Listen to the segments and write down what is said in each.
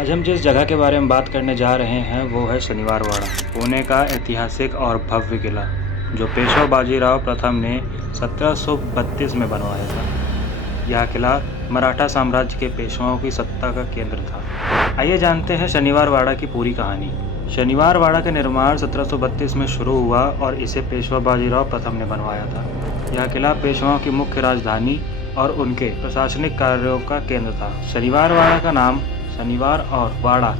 आज हम जिस जगह के बारे में बात करने जा रहे हैं वो है शनिवार वाड़ा, पुणे का ऐतिहासिक और भव्य किला जो पेशवा बाजीराव प्रथम ने 1732 में बनवाया था। यह किला मराठा साम्राज्य के पेशवाओं की सत्ता का केंद्र था। आइए जानते हैं शनिवार वाड़ा की पूरी कहानी। शनिवार वाड़ा का निर्माण 1732 में शुरू हुआ और इसे पेशवा बाजीराव प्रथम ने बनवाया था। यह किला पेशवाओं की मुख्य राजधानी और उनके प्रशासनिक कार्यों का केंद्र था। शनिवार वाड़ा का नाम शनिवार और वाड़ा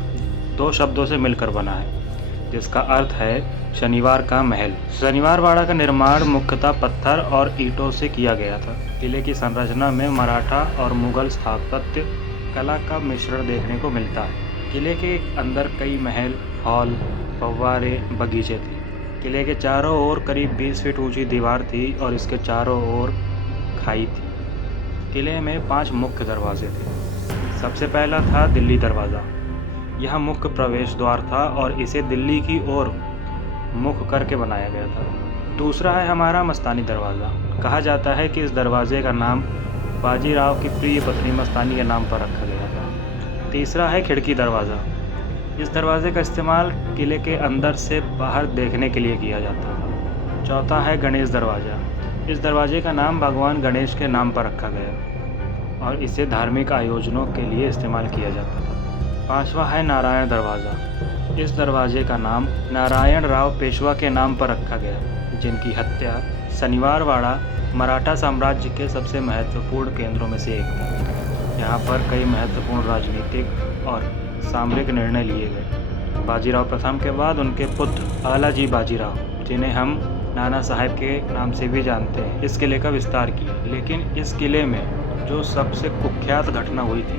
दो शब्दों से मिलकर बना है, जिसका अर्थ है शनिवार का महल। शनिवार वाड़ा का निर्माण मुख्यतः पत्थर और ईंटों से किया गया था। किले की संरचना में मराठा और मुगल स्थापत्य कला का मिश्रण देखने को मिलता है। किले के अंदर कई महल, हॉल, फव्वारे, बगीचे थे। किले के चारों ओर करीब 20 फीट ऊंची दीवार थी और इसके चारों ओर खाई थी। किले में 5 मुख्य दरवाजे थे। सबसे पहला था दिल्ली दरवाज़ा। यह मुख्य प्रवेश द्वार था और इसे दिल्ली की ओर मुख करके बनाया गया था। दूसरा है हमारा मस्तानी दरवाज़ा। कहा जाता है कि इस दरवाजे का नाम बाजीराव की प्रिय पत्नी मस्तानी के नाम पर रखा गया था। तीसरा है खिड़की दरवाज़ा। इस दरवाजे का इस्तेमाल किले के अंदर से बाहर देखने के लिए किया जाता था। चौथा है गणेश दरवाज़ा। इस दरवाजे का नाम भगवान गणेश के नाम पर रखा गया और इसे धार्मिक आयोजनों के लिए इस्तेमाल किया जाता था। पांचवा है नारायण दरवाज़ा। इस दरवाजे का नाम नारायण राव पेशवा के नाम पर रखा गया, जिनकी हत्या शनिवार वाड़ा मराठा साम्राज्य के सबसे महत्वपूर्ण केंद्रों में से एक था। यहाँ पर कई महत्वपूर्ण राजनीतिक और सामरिक निर्णय लिए गए। बाजीराव प्रथम के बाद उनके पुत्र आलाजी बाजीराव, जिन्हें हम नाना साहेब के नाम से भी जानते हैं, इस किले का विस्तार किया। लेकिन इस किले में जो सबसे कुख्यात घटना हुई थी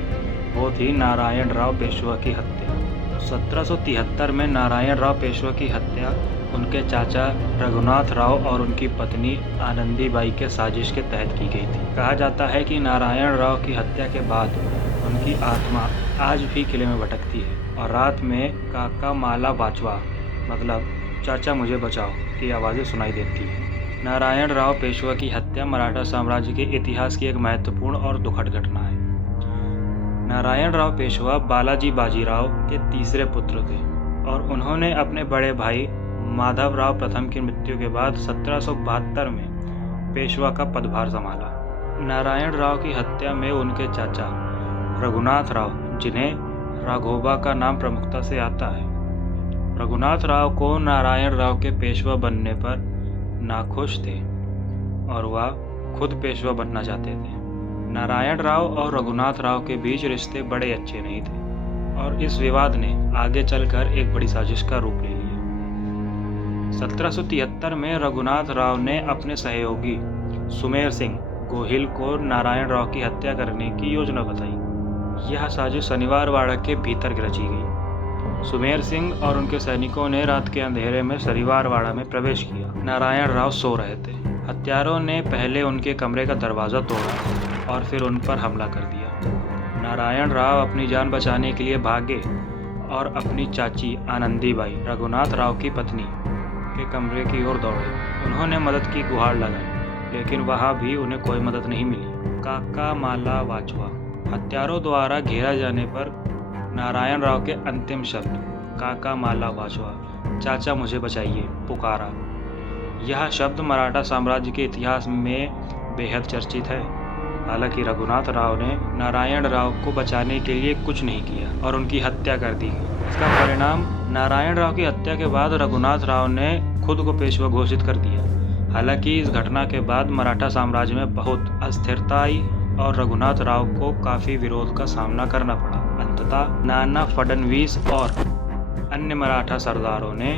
वो थी नारायण राव पेशवा की हत्या। 1773 में नारायण राव पेशवा की हत्या उनके चाचा रघुनाथ राव और उनकी पत्नी आनंदीबाई के साजिश के तहत की गई थी। कहा जाता है कि नारायण राव की हत्या के बाद उनकी आत्मा आज भी किले में भटकती है और रात में काका माला वाचवा मतलब चाचा मुझे बचाओ की आवाज़ें सुनाई देती हैं। नारायण राव पेशवा की हत्या मराठा साम्राज्य के इतिहास की एक महत्वपूर्ण और दुखद घटना है। नारायण राव पेशवा बालाजी बाजीराव के तीसरे पुत्र थे और उन्होंने अपने बड़े भाई माधव राव प्रथम की मृत्यु के बाद 1772 में पेशवा का पदभार संभाला। नारायण राव की हत्या में उनके चाचा रघुनाथ राव, जिन्हें राघोबा का नाम प्रमुखता से आता है, रघुनाथ राव को नारायण राव के पेशवा बनने पर नाखुश थे और वह खुद पेशवा बनना चाहते थे। नारायण राव और रघुनाथ राव के बीच रिश्ते बड़े अच्छे नहीं थे और इस विवाद ने आगे चलकर एक बड़ी साजिश का रूप ले लिया। 1773 में रघुनाथ राव ने अपने सहयोगी सुमेर सिंह गोहिल को नारायण राव की हत्या करने की योजना बताई। यह साजिश शनिवार वाड़ा के भीतर रची गई। सुमेर सिंह और उनके सैनिकों ने रात के अंधेरे में शनिवार वाड़ा में प्रवेश किया। नारायण राव सो रहे थे। हत्यारों ने पहले उनके कमरे का दरवाज़ा तोड़ा और फिर उन पर हमला कर दिया। नारायण राव अपनी जान बचाने के लिए भागे और अपनी चाची आनंदीबाई, रघुनाथ राव की पत्नी, के कमरे की ओर दौड़े। उन्होंने मदद की गुहार लगाई, लेकिन वहाँ भी उन्हें कोई मदद नहीं मिली। काका माला वाचवा। हत्यारों द्वारा घेरा जाने पर नारायण राव के अंतिम शब्द काका माला वाचवा, चाचा मुझे बचाइए, पुकारा। यह शब्द मराठा साम्राज्य के इतिहास में बेहद चर्चित है। हालांकि रघुनाथ राव ने नारायण राव को बचाने के लिए कुछ नहीं किया और उनकी हत्या कर दी। इसका परिणाम नारायण राव की हत्या के बाद रघुनाथ राव ने खुद को पेशवा घोषित कर दिया। हालांकि इस घटना के बाद मराठा साम्राज्य में बहुत अस्थिरता आई और रघुनाथ राव को काफ़ी विरोध का सामना करना पड़ा। अंततः नाना फडणवीस और अन्य मराठा सरदारों ने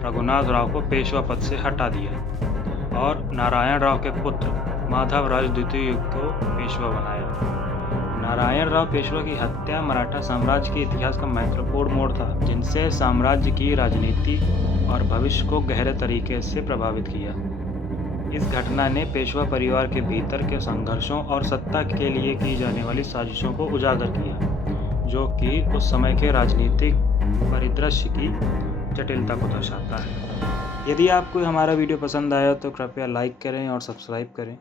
रघुनाथ राव को पेशवा पद से हटा दिया और नारायण राव के पुत्र माधव राज द्वितीय को पेशवा बनाया। नारायण राव पेशवा की हत्या मराठा साम्राज्य के इतिहास का महत्वपूर्ण मोड़ था, जिनसे साम्राज्य की राजनीति और भविष्य को गहरे तरीके से प्रभावित किया। इस घटना ने पेशवा परिवार के भीतर के संघर्षों और सत्ता के लिए की जाने वाली साजिशों को उजागर किया, जो कि उस समय के राजनीतिक परिदृश्य की जटिलता को दर्शाता है। यदि आपको हमारा वीडियो पसंद आया तो कृपया लाइक करें और सब्सक्राइब करें।